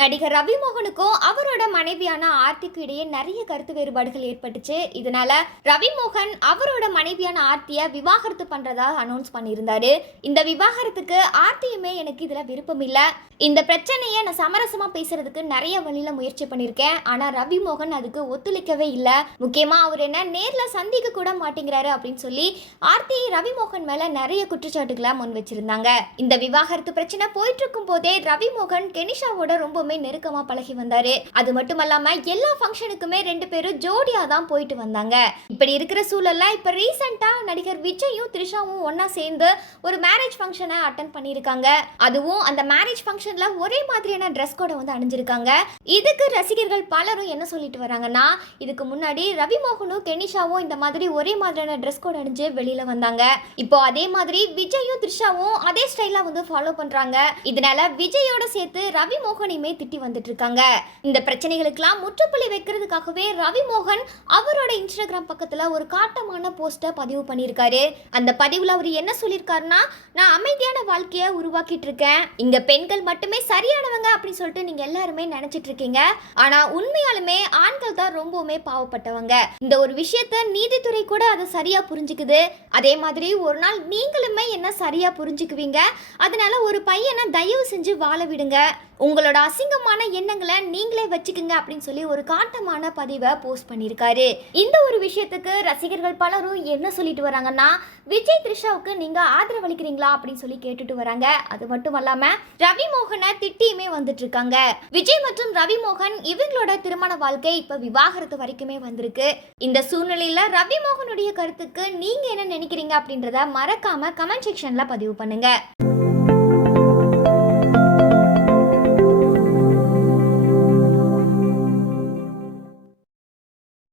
நடிகர் ரவிமோகனுக்கும் அவரோட மனைவியான ஆர்த்திக்கும் இடையே நிறைய கருத்து வேறுபாடுகள் ஏற்பட்டுச்சு. இதனால ரவிமோகன் அவரோட மனைவியான ஆர்த்தியை விவாகரத்து பண்றதா அனௌன்ஸ் பண்ணியிருந்தாரு. இந்த விவாகரத்துக்கு ஆர்த்தியுமே எனக்கு இதுல விருப்பம் இல்ல, இந்த பிரச்சனையை நான் சமரசமா பேசுறதுக்கு நிறைய வழியில முயற்சி பண்ணியிருக்கேன், ஆனா ரவிமோகன் அதுக்கு ஒத்துழைக்கவே இல்லை. முக்கியமா அவர் என்ன நேர்ல சந்திக்க கூட மாட்டேங்கிறாரு அப்படின்னு சொல்லி ஆர்த்தி ரவிமோகன் மேல நிறைய குற்றச்சாட்டுகளை முன் வச்சிருந்தாங்க. இந்த விவாகரத்து பிரச்சனை போயிட்டு இருக்கும் போதே ரவிமோகன் கெனிஷாவோட ரொம்பவுமே நெருக்கமா பழகி வந்தாரு. அது மட்டும் இல்லாம எல்லா ஃபங்க்ஷனுக்குமே ரெண்டு பேரும் ஜோடியா தான் போயிட்டு வந்தாங்க. இப்படி இருக்கிற சூழல்ல இப்ப ரீசெண்டா நடிகர் விஜயும் த்ரிஷாவும் ஒன்னா சேர்ந்து ஒரு மேரேஜ் ஃபங்க்ஷனை அட்டெண்ட் பண்ணியிருக்காங்க. அதுவும் அந்த மேரேஜ் ஃபங்க்ஷன்ல ஒரே மாதிரியான ட்ரெஸ் கோட வந்து அணிஞ்சிருக்காங்க. இதுக்கு ரசிகர்கள் பலரும் என்ன சொல்லிட்டு வராங்கன்னா, இதுக்கு முன்னாடி ரவிமோகனும் கெனிஷாவும் இந்த மாதிரி ஒரே மாதிரியான ட்ரெஸ் கோட் அணிஞ்சு வெளியில வந்தாங்க. இப்போ அதே மாதிரி விஜயும் த்ரிஷாவும் அதே ஸ்டைலா வந்து ஃபாலோ பண்றாங்க. இதனால விஜயோட சேர்த்து ரவிமோகனையுமே திட்டி வந்துட்டு இருக்காங்க. இந்த பிரச்சனைகளுக்கெல்லாம் முற்றுப்புள்ளி வைக்கிறதுக்காகவே ரவிமோகன் அவரோட இன்ஸ்டாகிராம் பக்கத்துல ஒரு காட்டமான போஸ்டை பதிவு பண்ணியிருக்காரு. அந்த பதிவுல அவர் என்ன சொல்லியிருக்காருன்னா, நான் அமைதியான வாழ்க்கையை உருவாக்கிட்டு இருக்கேன், இங்க பெண்கள் மட்டுமே சரியானவங்க அப்படின்னு சொல்லிட்டு நீங்க எல்லாருமே நினைச்சிட்டு இருக்கீங்க, ஆனா உண்மையாலுமே ஆண்கள் தான் ரொம்பவுமே பாவப்பட்டவங்க. இந்த ஒரு விஷயத்த நீதித்துறை கூட அதை சரியா புரிஞ்சுக்குது. அதே மாதிரி ஒரு நாள் நீங்களுமே என்ன சரியா புரிஞ்சுக்குவீங்க. அதனால ஒரு பையனை தயவு செஞ்சு வாழ விடுங்க, உங்களோட அசிங்கமான எண்ணங்களை நீங்களே வச்சுக்குங்க அப்படின்னு சொல்லி ஒரு காட்டமான பதிவை போஸ்ட் பண்ணியிருக்காரு. இந்த ஒரு விஷயத்துக்கு ரசிகர்கள் பலரும் என்ன சொல்லிட்டு வராங்கன்னா, விஜய் த்ரிஷாவுக்கு நீங்க ஆதரவு அளிக்கிறீங்களா அப்படின்னு சொல்லி கேட்டுட்டு வராங்க. அது மட்டும் இல்லாம ரவிமோகனை திட்டியுமே வந்துட்டு இருக்காங்க. விஜய் மற்றும் ரவிமோகன் இவங்களோட திருமண வாழ்க்கை இப்ப விவாகரத்து வரைக்குமே வந்திருக்கு. இந்த சூழ்நிலையில ரவிமோகனுடைய கருத்துக்கு நீங்க என்ன நினைக்கிறீங்க அப்படின்றத மறக்காம கமெண்ட் செக்ஷன்ல பதிவு பண்ணுங்க.